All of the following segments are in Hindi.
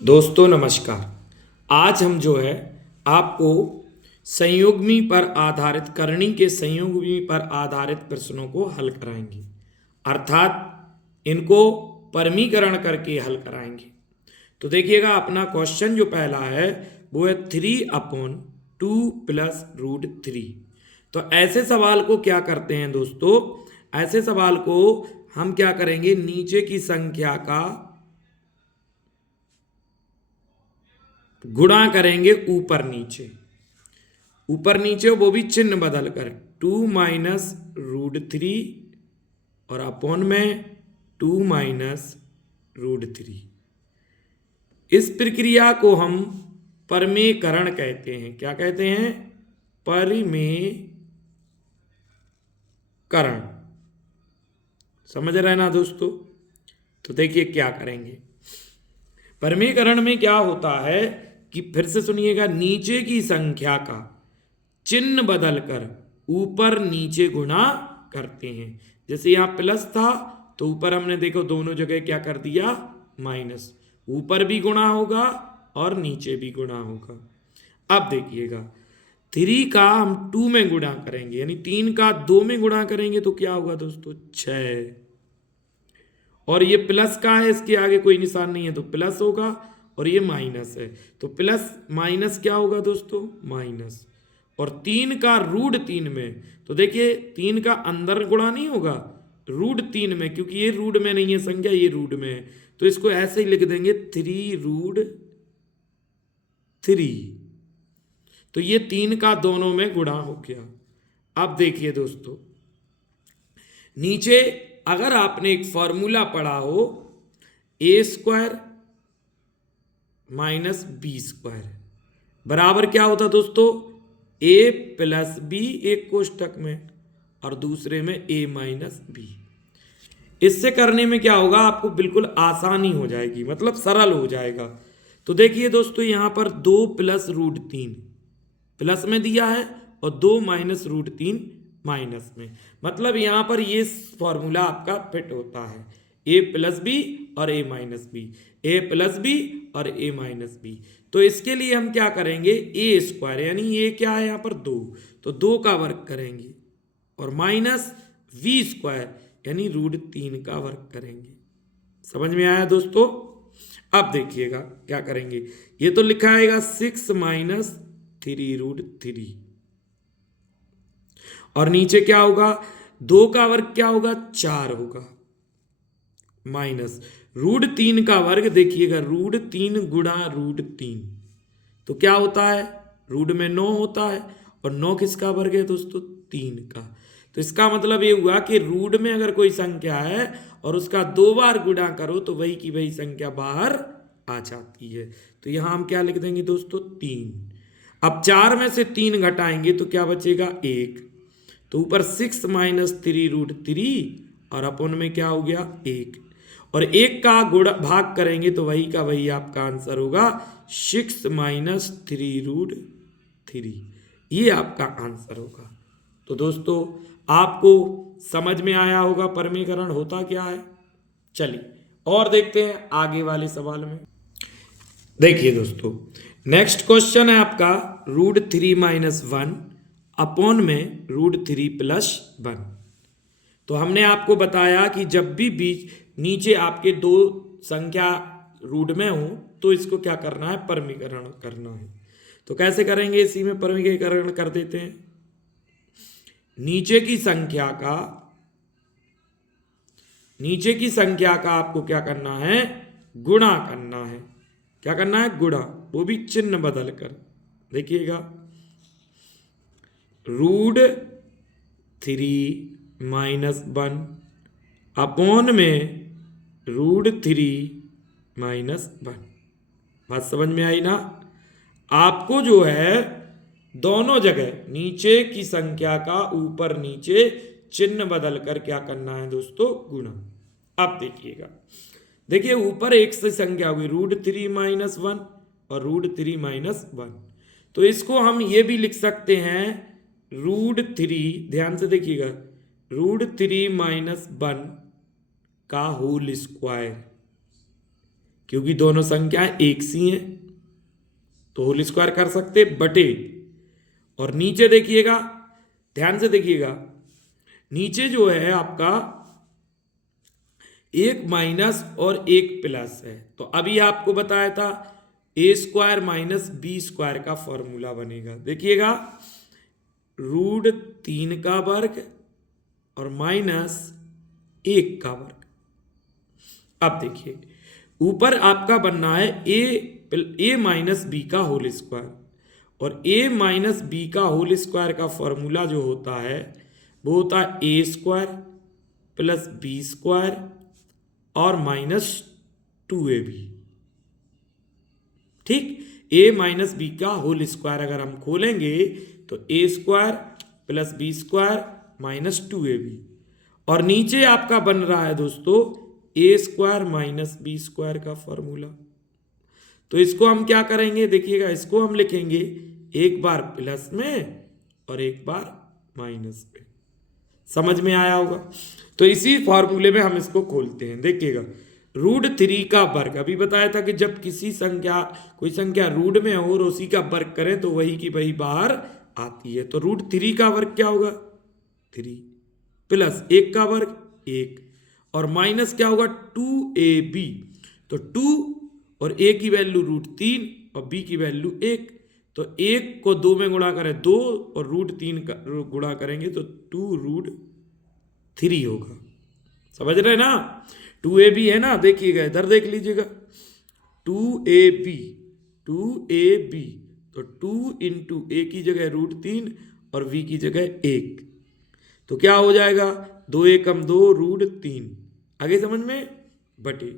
दोस्तों नमस्कार। आज हम जो है आपको संयुग्मी पर आधारित करणी के संयुग्मी पर आधारित प्रश्नों को हल कराएंगे, अर्थात इनको परमीकरण करके हल कराएंगे। तो देखिएगा, अपना क्वेश्चन जो पहला है वो है 3/2 + √3। तो ऐसे सवाल को क्या करते हैं दोस्तों, ऐसे सवाल को हम क्या करेंगे, नीचे की संख्या का गुणा करेंगे ऊपर नीचे, ऊपर नीचे वो भी चिन्ह बदल कर 2 - √3 और अपॉन में 2 - √3। इस प्रक्रिया को हम परमेकरण कहते हैं। क्या कहते हैं? परमेकरण। समझ रहे ना दोस्तों? तो देखिए क्या करेंगे। परमीकरण में क्या होता है कि फिर से सुनिएगा, नीचे की संख्या का चिन्ह बदलकर ऊपर नीचे गुणा करते हैं। जैसे यहां प्लस था तो ऊपर हमने देखो दोनों जगह क्या कर दिया, माइनस। ऊपर भी गुणा होगा और नीचे भी गुणा होगा। अब देखिएगा, 3 का हम 2 में गुणा करेंगे, यानी 3 का 2 में गुणा करेंगे तो क्या होगा दोस्तों, 6। और ये प्लस का है, इसके आगे कोई निशान नहीं है तो प्लस होगा, और ये माइनस है तो प्लस माइनस क्या होगा दोस्तों, माइनस। और 3 का √3 में, तो देखिए 3 का अंदर गुणा नहीं होगा √3 में, क्योंकि ये रूट में नहीं है संख्या, ये रूट में है, तो इसको ऐसे ही लिख देंगे 3√3। तो ये 3 का दोनों में गुणा हो गया। अब देखिए दोस्तों, नीचे अगर आपने एक फॉर्मूला पढ़ा हो, a² - b² बराबर क्या होता दोस्तों, a + b एक कोष्टक में और दूसरे में a - b। इससे करने में क्या होगा, आपको बिल्कुल आसानी हो जाएगी, मतलब सरल हो जाएगा। तो देखिए दोस्तों, यहां पर 2 + √3 प्लस में दिया है और 2 - √3 माइनस में, मतलब यहां पर ये फॉर्मूला आपका फिट होता है, a + b और a - b, a + b और a - b। तो इसके लिए हम क्या करेंगे, a², यानी ये क्या है यहाँ पर 2, तो 2 का वर्ग करेंगे और माइनस v² यानी √3 का वर्ग करेंगे। समझ में आया दोस्तों? अब देखिएगा क्या करेंगे, ये तो लिखा आएगा 6 - 3√3, और नीचे क्या होगा, 2 का वर्ग क्या होगा, 4 होगा, माइनस √3 का वर्ग। देखिएगा √3 गुणा √3 तो क्या होता है, रूट में 9 होता है, और 9 किसका वर्ग है दोस्तों, 3 का। तो इसका मतलब ये हुआ कि रूट में अगर कोई संख्या है और उसका 2 बार गुणा करो तो वही की वही संख्या बाहर आ जाती है। तो यहां हम क्या लिख देंगे दोस्तों, 3। अब 4 में से 3 घटाएंगे तो क्या बचेगा, 1। तो ऊपर 6 - 3√3 और अपन में क्या हो गया, 1, और 1 का गुणा भाग करेंगे तो वही का वही आपका आंसर होगा 6 - 3√3। ये आपका आंसर होगा। तो दोस्तों आपको समझ में आया होगा परमीकरण होता क्या है। चलिए और देखते हैं आगे वाले सवाल में। देखिए दोस्तों, नेक्स्ट क्वेश्चन है आपका √3 - 1 अपॉन में √3 + 1। तो हमने आपको बताया कि जब भी बीच नीचे आपके दो संख्या रूट में हो तो इसको क्या करना है, परमीकरण करना है। तो कैसे करेंगे, इसी में परमीकरण कर देते हैं। नीचे की संख्या का आपको क्या करना है, गुणा करना है। क्या करना है, गुणा, वो भी चिन्ह बदल कर। देखिएगा √3 - 1 अपॉन में √3 - 1। बात समझ में आई ना? आपको जो है दोनों जगह नीचे की संख्या का ऊपर नीचे चिन्ह बदल कर क्या करना है दोस्तों, गुणा। अब देखिएगा, देखिए ऊपर एक से संख्या हुई √3 - 1 और √3 - 1, तो इसको हम ये भी लिख सकते हैं √3, ध्यान से देखिएगा, √3 - 1 का होल स्क्वायर। क्योंकि दोनों संख्याएं एक सी हैं तो होल स्क्वायर कर सकते बटे, और नीचे देखिएगा, ध्यान से देखिएगा, नीचे जो है आपका एक माइनस और एक प्लस है, तो अभी आपको बताया था ए स्क्वायर माइनस बी स्क्वायर का फॉर्मूला बनेगा। देखिएगा, √3 का वर्ग और माइनस 1 का वर्ग। अब देखिए, ऊपर आपका बनना है ए माइनस बी का होल स्क्वायर, और ए माइनस बी का होल स्क्वायर का फॉर्मूला जो होता है वो होता है A square plus B square और माइनस 2ab। ठीक, ए माइनस बी का होल स्क्वायर अगर हम खोलेंगे तो A square plus B square minus 2ab, और नीचे आपका बन रहा है दोस्तों A square minus B square का फॉर्मूला। तो इसको हम क्या करेंगे, देखिएगा, इसको हम लिखेंगे एक बार प्लस में और एक बार माइनस में। समझ में आया होगा? तो इसी फॉर्मूले में हम इसको खोलते हैं। देखिएगा, √3 का वर्ग, अभी बताया था कि जब किसी संख्या, कोई संख्या रूट में हो और उसी का वर्ग करें तो वही की वही बाहर आती है। तो √3 का वर्ग क्या होगा? 3 प्लस 1 का वर्ग 1 और माइनस क्या होगा? 2ab। तो 2 और a की वैल्यू √3 और b की वैल्यू 1, तो 1 को 2 में गुणा करें 2 और √3 का गुणा करेंगे तो 2√3 होगा। समझ रहे ना? 2ab है ना, देखिएगा इधर देख लीजिएगा, 2ab तो 2 इंटू ए की जगह √3 और v की जगह 1, तो क्या हो जाएगा? 2 एकम 2 √3। आगे समझ में? बटे,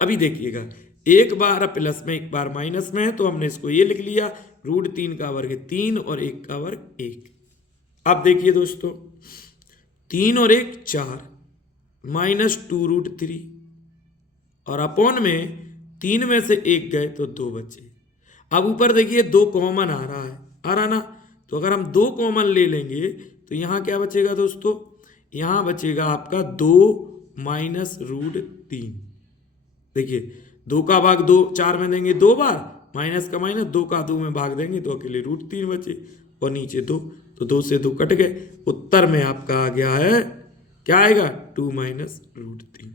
अभी देखिएगा, एक बार प्लस में एक बार माइनस में है तो हमने इसको ये लिख लिया, √3 का वर्ग 3 और 1 का वर्ग 1। अब देखिए दोस्तों, 3 और 1 4 माइनस 2√3 और अपॉन में 3 में से 1 गए तो 2 बचे। अब ऊपर देखिए 2 कॉमन आ रहा ना, तो अगर हम 2 कॉमन ले लेंगे तो यहाँ क्या बचेगा दोस्तों? यहाँ बचेगा आपका 2 माइनस √3। देखिए, 2 का भाग 2 4 में देंगे 2 बार, माइनस का माइनस, 2 का 2 में भाग देंगे तो अकेले √3 बचे और नीचे 2, तो 2 से 2 कट गए। उत्तर में आपका आ गया है, क्या आएगा? 2 माइनस √3।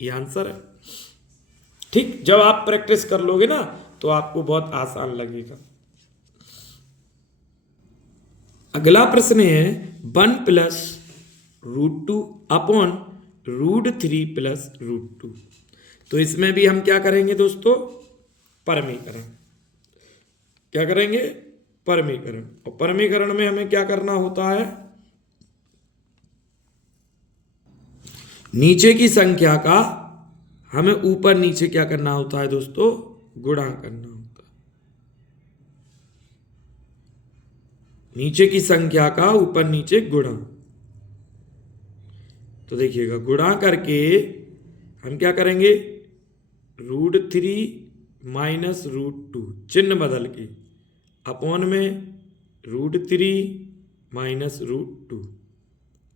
ये आंसर है। ठीक, जब आप प्रैक्टिस कर लोगे ना तो आपको बहुत आसान लगेगा। अगला प्रश्न है 1 प्लस √2 अपॉन √3 प्लस √2। तो इसमें भी हम क्या करेंगे दोस्तों? परमीकरण। क्या करेंगे? परमीकरण। और परमीकरण में हमें क्या करना होता है? नीचे की संख्या का हमें ऊपर नीचे क्या करना होता है दोस्तों? गुणा करना होता है। नीचे की संख्या का ऊपर नीचे गुणा। तो देखिएगा, गुणा करके हम क्या करेंगे? √3 माइनस √2, चिन्ह बदल के, अपॉन में √3 माइनस √2।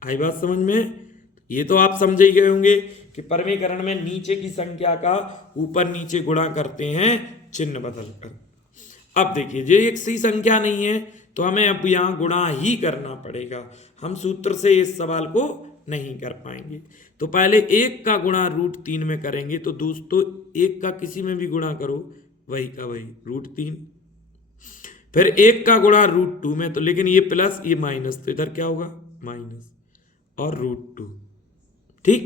आई बात समझ में? ये तो आप समझ ही गए होंगे कि परमीकरण में नीचे की संख्या का ऊपर नीचे गुणा करते हैं चिन्ह बदल कर। अब देखिए, ये एक सी संख्या नहीं है तो हमें अब यहाँ गुणा ही करना पड़ेगा, हम सूत्र से इस सवाल को नहीं कर पाएंगे। तो पहले 1 का गुणा √3 में करेंगे, तो दोस्तों 1 का किसी में भी गुणा करो वही का वही √3, फिर 1 का गुणा √2 में, तो लेकिन ये प्लस ये माइनस, तो इधर क्या होगा? माइनस और √2। ठीक,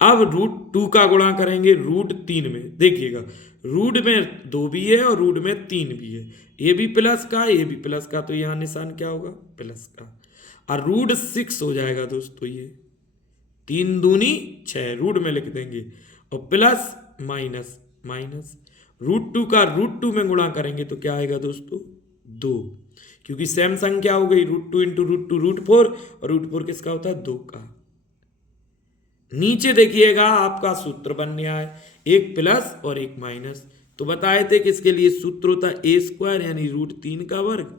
अब √2 का गुणा करेंगे √3 में। देखिएगा, रूट में 2 भी है और रूट में 3 भी है, ये भी प्लस का ये भी प्लस का, तो यहाँ निशान क्या होगा? प्लस का। और √6 हो जाएगा दोस्तों, ये 3 दूनी 6 रूट में लिख देंगे, और प्लस माइनस माइनस, √2 का √2 में गुणा करेंगे तो क्या आएगा दोस्तों? 2, क्योंकि सेम संख्या हो गई, √2 इंटू √2 √4, और √4 किसका होता है? 2 का। नीचे देखिएगा आपका सूत्र बन गया है, एक प्लस और एक माइनस। तो बताए थे कि इसके लिए सूत्र होता है ए स्क्वायर यानी √3 का वर्ग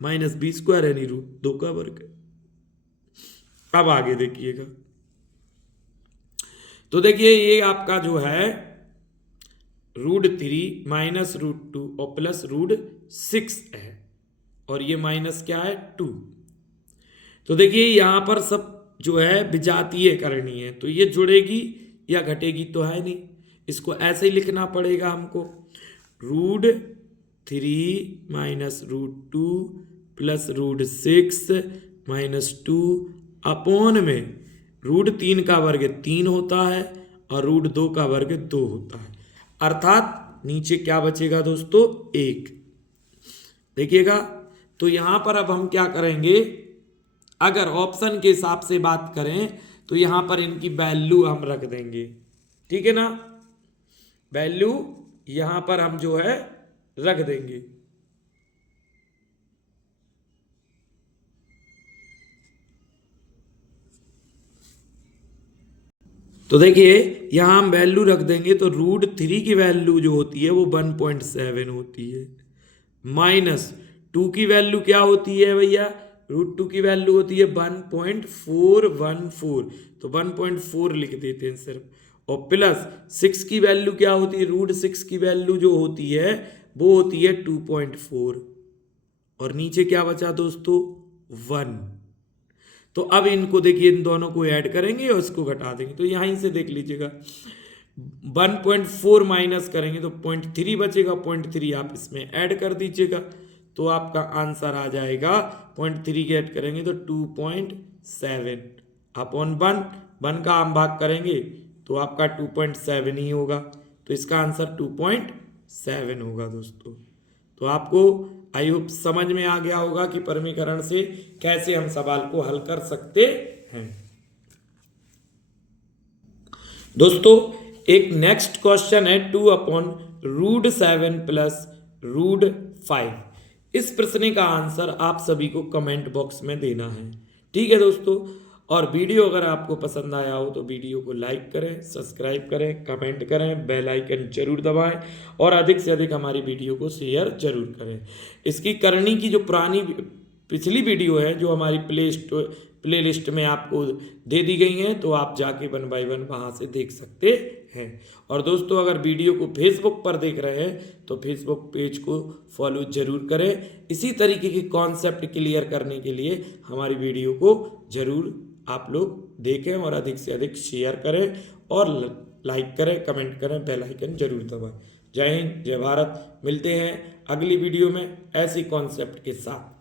माइनस बी स्क्वायर यानी √2 का वर्ग। अब आगे देखिएगा, तो देखिए ये आपका जो है √3 माइनस √2 और प्लस √6 है, और ये माइनस क्या है 2। तो देखिए यहां पर सब जो है विजातीय करनी है, तो ये जुड़ेगी या घटेगी तो है नहीं, इसको ऐसे ही लिखना पड़ेगा हमको। √3 माइनस √2 प्लस √6 माइनस 2 अपॉन में √3 का वर्ग 3 होता है और √2 का वर्ग 2 होता है, अर्थात नीचे क्या बचेगा दोस्तों 1। देखिएगा, तो यहां पर अब हम क्या करेंगे, अगर ऑप्शन के हिसाब से बात करें तो यहां पर इनकी वैल्यू हम रख देंगे, ठीक है ना, वैल्यू यहां पर हम जो है रख देंगे। तो देखिए यहां हम वैल्यू रख देंगे, तो √3 की वैल्यू जो होती है वो 1.7 होती है, माइनस 2 की वैल्यू क्या होती है भैया, √2 की वैल्यू होती है 1.414, तो 1.4 लिख देते हैं सिर्फ, और प्लस 6 की वैल्यू क्या होती है, √6 की वैल्यू जो होती है वो होती है 2.4, और नीचे क्या बचा दोस्तों 1। तो अब इनको देखिए, इन दोनों को ऐड करेंगे और इसको घटा देंगे, तो यहीं से देख लीजिएगा 1.4 माइनस करेंगे तो 0.3 बचेगा, 0.3 आप इसमें ऐड कर दीजिएगा, तो आपका आंसर आ जाएगा 0.3 ऐड करेंगे तो 2.7 अपॉन 1 का हम भाग करेंगे तो आपका 2.7 ही होगा, तो इसका आंसर 2.7 होगा दोस्तों। तो आपको आई होप समझ में आ गया होगा कि परमीकरण से कैसे हम सवाल को हल कर सकते हैं। दोस्तों एक नेक्स्ट क्वेश्चन है 2/√7 प्लस √5। इस प्रश्न का आंसर आप सभी को कमेंट बॉक्स में देना है, ठीक है दोस्तों। और वीडियो अगर आपको पसंद आया हो तो वीडियो को लाइक करें, सब्सक्राइब करें, कमेंट करें, बेल आइकन जरूर दबाएं और अधिक से अधिक हमारी वीडियो को शेयर जरूर करें। इसकी करनी की जो पुरानी पिछली वीडियो है जो हमारी प्ले लिस्ट में आपको दे दी गई हैं, तो आप जाके 1 बाय 1 वहाँ से देख सकते हैं। और दोस्तों अगर वीडियो को फेसबुक पर देख रहे हैं तो फेसबुक पेज को फॉलो जरूर करें। इसी तरीके के कॉन्सेप्ट क्लियर करने के लिए हमारी वीडियो को जरूर आप लोग देखें और अधिक से अधिक शेयर करें और लाइक करें, कमेंट करें, बेल आइकन जरूर दबाएं। जय हिंद, जय भारत। मिलते हैं अगली वीडियो में ऐसी कॉन्सेप्ट के साथ।